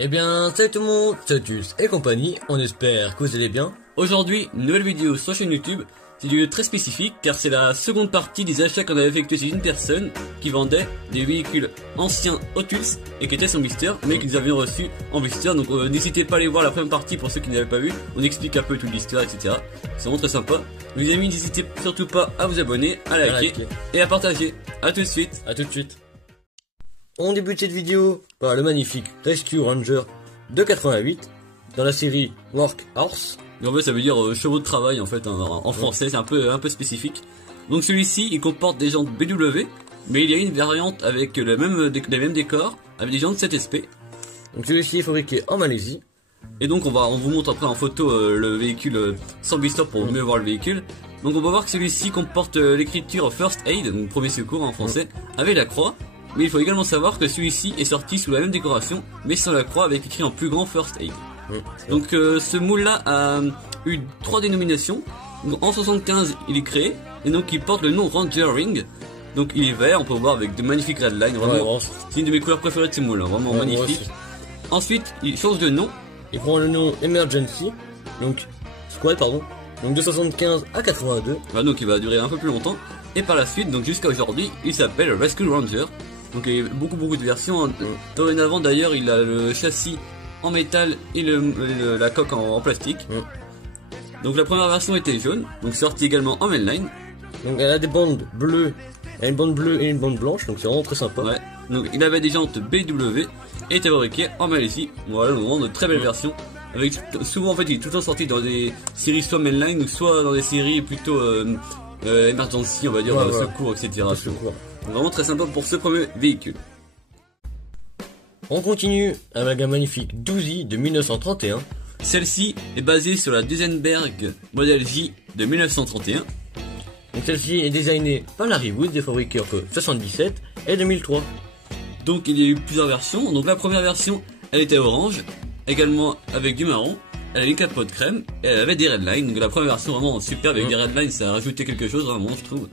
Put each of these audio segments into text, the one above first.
Eh bien, salut tout le monde, c'est Tuss et compagnie, on espère que vous allez bien. Aujourd'hui, une nouvelle vidéo sur la chaîne YouTube. C'est du très spécifique car c'est la seconde partie des achats qu'on avait effectués chez une personne qui vendait des véhicules anciens Autus et qui étaient sans blister mais que nous avions reçus en blister. Donc n'hésitez pas à aller voir la première partie pour ceux qui n'avaient pas vu. On explique un peu tout le blister, etc. C'est vraiment très sympa. Les amis, n'hésitez surtout pas à vous abonner, à liker et à partager. A tout de suite. À tout de suite. On débute cette vidéo par le magnifique Rescue Ranger de 88 dans la série Workhorse. En fait, ça veut dire chevaux de travail en fait en français, c'est un peu spécifique. Donc celui-ci, il comporte des jantes BW, mais il y a une variante avec les mêmes décors, avec des jantes 7SP. Donc celui-ci est fabriqué en Malaisie. Et donc on vous montre après en photo le véhicule sans blister pour mieux voir le véhicule. Donc on va voir que celui-ci comporte l'écriture First Aid, donc premier secours en français, avec la croix. Mais il faut également savoir que celui-ci est sorti sous la même décoration, mais sans la croix avec écrit en plus grand First Aid. Donc ce moule là a eu 3 dénominations. Donc, en 75 il est créé et donc il porte le nom Ranger Ring. Donc il est vert, on peut voir avec de magnifiques redlines, vraiment c'est une de mes couleurs préférées de ce moule, hein, vraiment magnifique. Ensuite il change de nom. Il prend le nom Emergency, donc Squad pardon, donc de 75 à 82. Voilà, donc il va durer un peu plus longtemps. Et par la suite, donc jusqu'à aujourd'hui, il s'appelle Rescue Ranger. Donc il y a beaucoup de versions. Dorénavant d'ailleurs il a le châssis en métal et la coque en plastique. Donc la première version était jaune, donc sortie également en mainline. Donc elle a des bandes bleues, elle a une bande bleue et une bande blanche, donc c'est vraiment très sympa. Ouais. Donc il avait des jantes BW et était fabriqué en Malaisie. Voilà, vraiment de très belles versions. Avec souvent en fait il est tout le temps sorti dans des séries soit mainline ou soit dans des séries plutôt emergency, on va dire, secours, etc. Vraiment très sympa pour ce premier véhicule. On continue avec un magnifique Douzi de 1931. Celle-ci est basée sur la Duesenberg Model J de 1931. Donc celle-ci est designée par Larry Woods et fabriquée entre 77 et 2003. Donc il y a eu plusieurs versions. Donc la première version, elle était orange, également avec du marron. Elle avait une capote crème et elle avait des redlines. Donc la première version vraiment super avec des redlines, ça a rajouté quelque chose vraiment je trouve.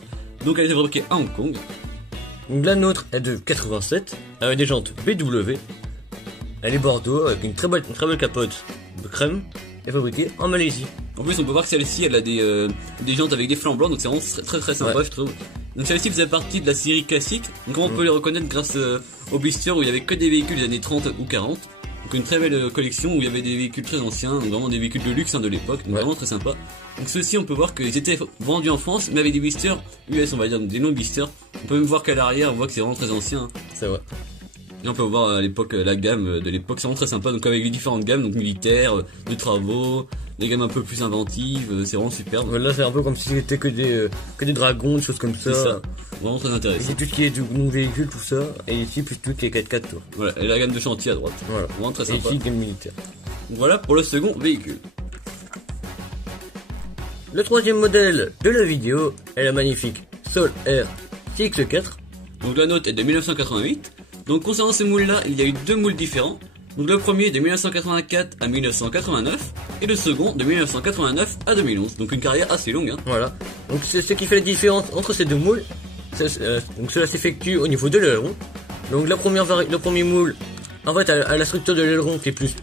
Donc elle était fabriquée à Hong Kong. Donc la nôtre est de 87 avec des jantes BW. Elle est bordeaux avec une très belle capote de crème et fabriquée en Malaisie. En plus on peut voir que celle-ci elle a des jantes avec des flancs blancs, donc c'est vraiment très sympa je trouve. Donc celle-ci faisait partie de la série classique. Donc on peut les reconnaître grâce au blister où il y avait que des véhicules des années 30 ou 40. Donc une très belle collection où il y avait des véhicules très anciens, donc vraiment des véhicules de luxe de l'époque, donc vraiment très sympa. Donc ceux-ci on peut voir qu'ils étaient vendus en France mais avec des blisters US on va dire, donc des longs blisters. On peut même voir qu'à l'arrière on voit que c'est vraiment très ancien. C'est vrai. Et on peut voir à l'époque la gamme de l'époque, c'est vraiment très sympa, donc avec les différentes gammes, donc militaires, de travaux, des gammes un peu plus inventives, c'est vraiment superbe. Là c'est un peu comme si c'était que des dragons, des choses comme ça. C'est ça, vraiment très intéressant. C'est tout ce qui est du véhicule, tout ça, et ici plus tout qui est 4x4 tours. Voilà, et la gamme de chantier à droite. Voilà, vraiment très sympa. Et ici gamme militaire. Donc voilà pour le second véhicule. Le troisième modèle de la vidéo est la magnifique Sol Air CX4. Donc la note est de 1988. Donc concernant ces moules là, il y a eu deux moules différents. Donc le premier de 1984 à 1989 et le second de 1989 à 2011. Donc une carrière assez longue. Hein. Voilà. Donc c'est ce qui fait la différence entre ces deux moules. Donc cela s'effectue au niveau de l'aileron. Donc le premier moule, en fait, a la structure de l'aileron qui est plus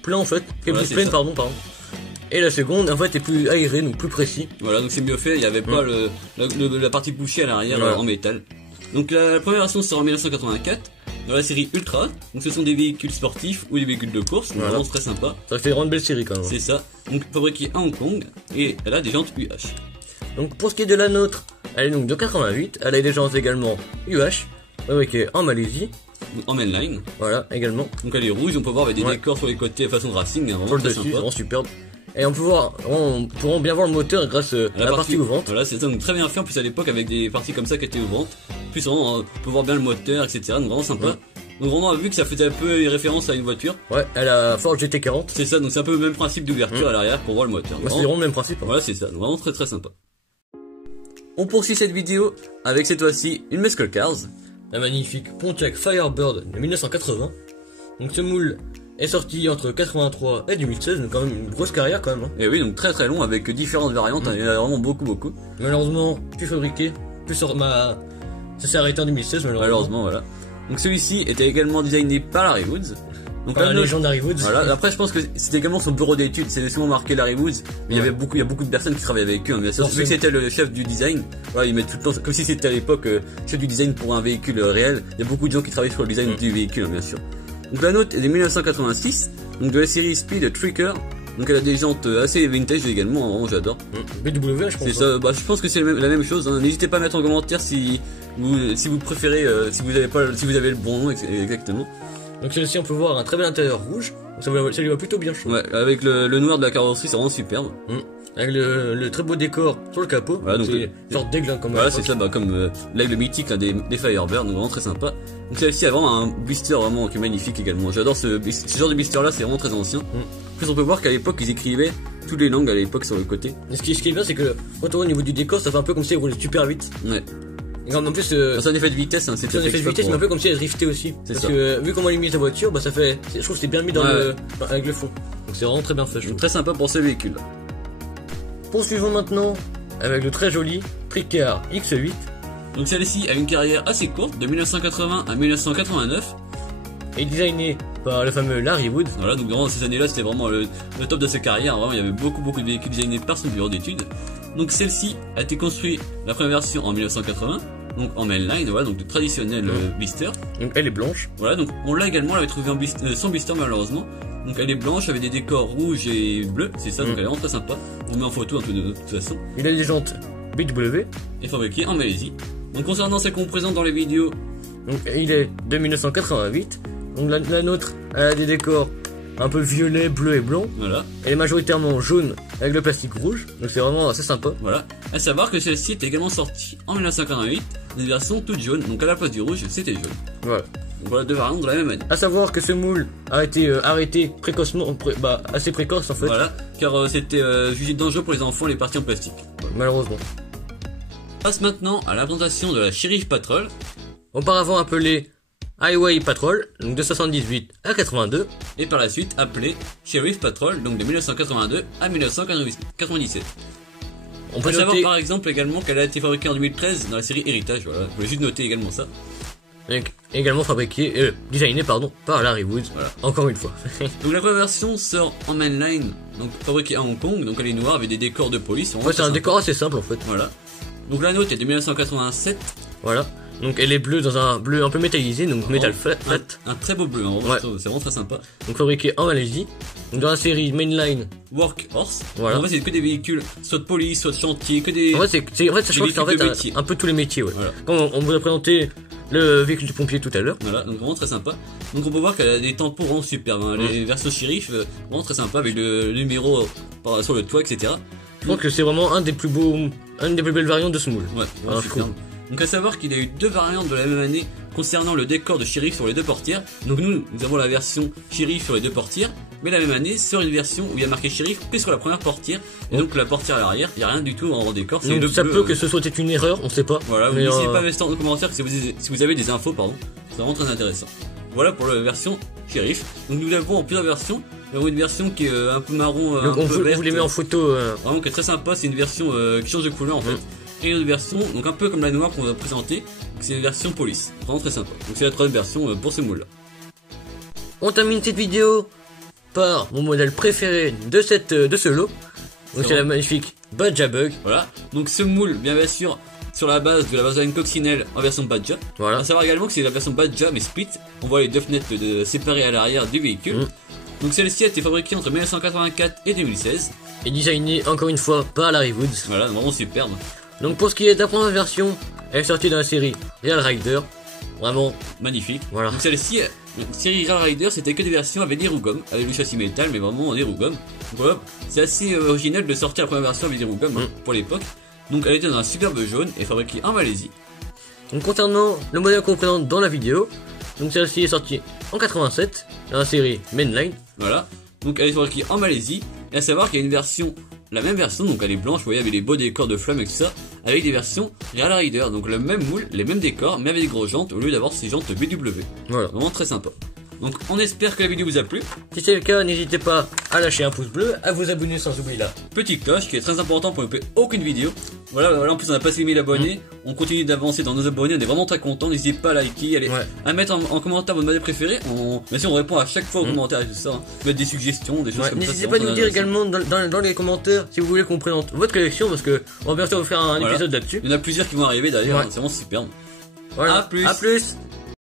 plein en fait, qui est plus pleine pardon. Et la seconde en fait est plus aérée, donc plus précis. Voilà, donc c'est mieux fait. Il n'y avait pas la partie poussée à l'arrière en métal. Donc la première version sort en 1984. Dans la série Ultra, donc ce sont des véhicules sportifs ou des véhicules de course, donc vraiment très sympa. Ça fait vraiment une belle série quand même. C'est ça, donc fabriquée à Hong Kong et elle a des jantes UH. Donc pour ce qui est de la nôtre, elle est donc de 88, elle a des jantes également UH, fabriquée en Malaisie. En mainline. Voilà, également. Donc elle est rouge, on peut voir avec des décors sur les côtés façon de racing, hein, vraiment très sympa. Vraiment superbe. Et on pourra bien voir le moteur grâce à la partie ouvrante. Voilà, c'est donc très bien fait en plus à l'époque avec des parties comme ça qui étaient ouvrantes. En plus vraiment, on peut voir bien le moteur, etc. Donc vraiment sympa. Donc vraiment, on a vu que ça faisait un peu référence à une voiture. Ouais, elle a Ford GT40. C'est ça, donc c'est un peu le même principe d'ouverture à l'arrière pour voir le moteur. C'est vraiment le même principe. Hein. Voilà, c'est ça, donc vraiment très sympa. On poursuit cette vidéo avec cette fois-ci une Muscle Cars. La magnifique Pontiac Firebird de 1980. Donc ce moule est sorti entre 83 et 2016, donc quand même une grosse carrière quand même. Hein. Et oui, donc très long avec différentes variantes, il y en a vraiment beaucoup. Malheureusement, plus fabriqué, ça s'est arrêté en 2016 malheureusement. Voilà. Donc celui-ci était également designé par Larry Woods. Donc Enfin, là, les gens d'Harry Woods. voilà. Après, je pense que c'était également son bureau d'études. C'est souvent marqué Larry Woods. Mais il y a beaucoup de personnes qui travaillent avec eux. Hein, bien sûr. Vu que c'était le chef du design, voilà, ils mettent tout le temps, comme si c'était à l'époque chef du design pour un véhicule réel. Il y a beaucoup de gens qui travaillent sur le design du véhicule, hein, bien sûr. Donc la note est de 1986, donc de la série Speed Tricker. Donc elle a des jantes assez vintage également, hein, vraiment j'adore. BW, je pense. C'est ça. Bah, je pense que c'est la même chose. Hein. N'hésitez pas à mettre en commentaire si vous préférez, si vous avez le bon nom exactement. Donc celle-ci, on peut voir un très bel intérieur rouge. Donc ça lui va plutôt bien chaud. Ouais, avec le noir de la carrosserie, c'est vraiment superbe. Avec le très beau décor sur le capot. Voilà, donc c'est genre d'aigle, hein, comme voilà, c'est ça, bah, comme l'aigle mythique là, des Firebirds, donc vraiment très sympa. Donc celle-ci a vraiment un blister vraiment qui est magnifique également. J'adore ce genre de blister là, c'est vraiment très ancien. En plus, on peut voir qu'à l'époque, ils écrivaient toutes les langues à l'époque sur le côté. Et ce qui est bien, c'est que quand on voit au niveau du décor, ça fait un peu comme si elle roulait super vite. Ouais. Et en plus, c'est un effet de vitesse, hein, c'est un effet de vitesse, mais un peu comme si elle driftait aussi. Parce que vu comment elle mise la voiture, bah ça fait, je trouve que c'est bien mis dans avec le fond. Donc c'est vraiment très bien fait. Très sympa pour ce véhicule. Poursuivons maintenant avec le très joli Tricar X8. Donc celle-ci a une carrière assez courte, de 1980 à 1989. Et designé par le fameux Larry Woods. Voilà, donc durant ces années-là, c'était vraiment le top de sa carrière. Vraiment, il y avait beaucoup de véhicules designés par son bureau d'études. Donc celle-ci a été construite, la première version en 1980, donc en mainline, voilà, donc le traditionnel blister. Donc elle est blanche. Voilà, donc on l'a également, on l'avait trouvé sans blister malheureusement. Donc elle est blanche avec des décors rouges et bleus, c'est ça, donc elle est vraiment très sympa. On met en photo un peu de toute façon. Il a des jantes BW. Et fabriqué en Malaisie. Donc concernant celle qu'on présente dans les vidéos, donc il est de 1988. Donc la nôtre, elle a des décors un peu violet, bleu et blanc. Voilà. Elle est majoritairement jaune avec le plastique rouge. Donc c'est vraiment assez sympa. Voilà. À savoir que celle-ci est également sortie en 1988, une version toute jaune. Donc à la place du rouge, c'était jaune. Voilà. Donc voilà, deux variantes de la même année. À savoir que ce moule a été arrêté précocement, assez précoce en fait. Voilà, car c'était jugé dangereux pour les enfants les parties en plastique. Malheureusement. On passe maintenant à la présentation de la Sheriff Patrol. Auparavant appelée Highway Patrol, donc de 78 à 82. Et par la suite appelée Sheriff Patrol, donc de 1982 à 1997. On peut savoir par exemple également qu'elle a été fabriquée en 2013 dans la série Héritage, voilà, je voulais juste noter également ça. Donc, également designé par Larry Woods, voilà. Encore une fois. Donc la première version sort en mainline, donc fabriquée à Hong Kong, donc elle est noire avec des décors de police. Ouais, c'est un décor assez simple en fait. Voilà. Donc la note est de 1987. Voilà. Donc elle est bleue dans un bleu un peu métallisé, donc métal flat. Un très beau bleu, hein, c'est vraiment très sympa. Donc fabriqué en Malaisie. Donc dans la série Mainline Workhorse. Voilà. En fait c'est que des véhicules, soit de police, soit de chantier, que des. En fait ça change en fait un peu tous les métiers, ouais. Voilà. Comme on vous a présenté le véhicule du pompier tout à l'heure. Voilà, donc vraiment très sympa. Donc on peut voir qu'elle a des tampons vraiment superbes, hein. Les versos shérif, vraiment très sympa avec le numéro sur le toit, etc. Je pense que c'est vraiment une des plus belles variantes de ce moule. Ouais, vraiment superbe. Donc à savoir qu'il y a eu deux variantes de la même année concernant le décor de shérif sur les deux portières. Donc nous avons la version shérif sur les deux portières, mais la même année sort une version où il y a marqué shérif que sur la première portière. Et donc la portière à l'arrière, il n'y a rien du tout en décor. Donc ça peut que ce soit une erreur, on sait pas. Voilà, vous n'hésitez pas à mettre en commentaire si vous avez des infos, pardon. C'est vraiment très intéressant. Voilà pour la version shérif. Donc nous l'avons en plusieurs versions. Nous avons une version qui est un peu marron, donc un peu verte. Vous les met en photo. Vraiment qui est très sympa, c'est une version qui change de couleur en fait. Et une autre version, donc un peu comme la noire qu'on va présenter, c'est une version police, vraiment très sympa. Donc c'est la troisième version pour ce moule là. On termine cette vidéo par mon modèle préféré de ce lot. Donc c'est la magnifique Badja Bug. Voilà, donc ce moule bien sûr sur la base de la vaseline coccinelle en version Badja. Voilà. À savoir également que c'est la version Badja mais split, on voit les deux fenêtres séparées à l'arrière du véhicule. Donc celle-ci a été fabriquée entre 1984 et 2016. Et designée encore une fois par Larry Woods. Voilà, vraiment superbe. Donc pour ce qui est de la première version, elle est sortie dans la série Real Rider. Vraiment magnifique. Voilà. Donc celle-ci, la série Real Rider, c'était que des versions avec des roues gomme, avec le châssis métal, mais vraiment des roues gomme. Donc voilà, c'est assez original de sortir la première version avec des roues gomme pour l'époque. Donc elle était dans un superbe jaune et fabriquée en Malaisie. Donc concernant le modèle qu'on présente dans la vidéo, donc celle-ci est sortie en 87 dans la série Mainline. Voilà. Donc elle est fabriquée en Malaisie. Et à savoir qu'il y a une version, la même version, donc elle est blanche, vous voyez, avec les beaux décors de flammes et tout ça, avec des versions Real Rider, donc le même moule, les mêmes décors, mais avec des grosses jantes, au lieu d'avoir ces jantes BW. Voilà. Vraiment très sympa. Donc on espère que la vidéo vous a plu. Si c'est le cas, n'hésitez pas à lâcher un pouce bleu, à vous abonner sans oublier la petite cloche qui est très important pour ne louper aucune vidéo. Voilà, en plus on a passé 1000 abonnés, on continue d'avancer dans nos abonnés, on est vraiment très contents. N'hésitez pas à liker, à mettre en commentaire votre modèle préféré. Bien sûr on répond à chaque fois aux commentaires et tout ça, mettre des suggestions, des choses comme ça. N'hésitez pas à nous dire également dans les commentaires si vous voulez qu'on présente votre collection, parce que on va bientôt vous faire un épisode là-dessus. Il y en a plusieurs qui vont arriver d'ailleurs, c'est vraiment superbe. Voilà. À plus. À plus.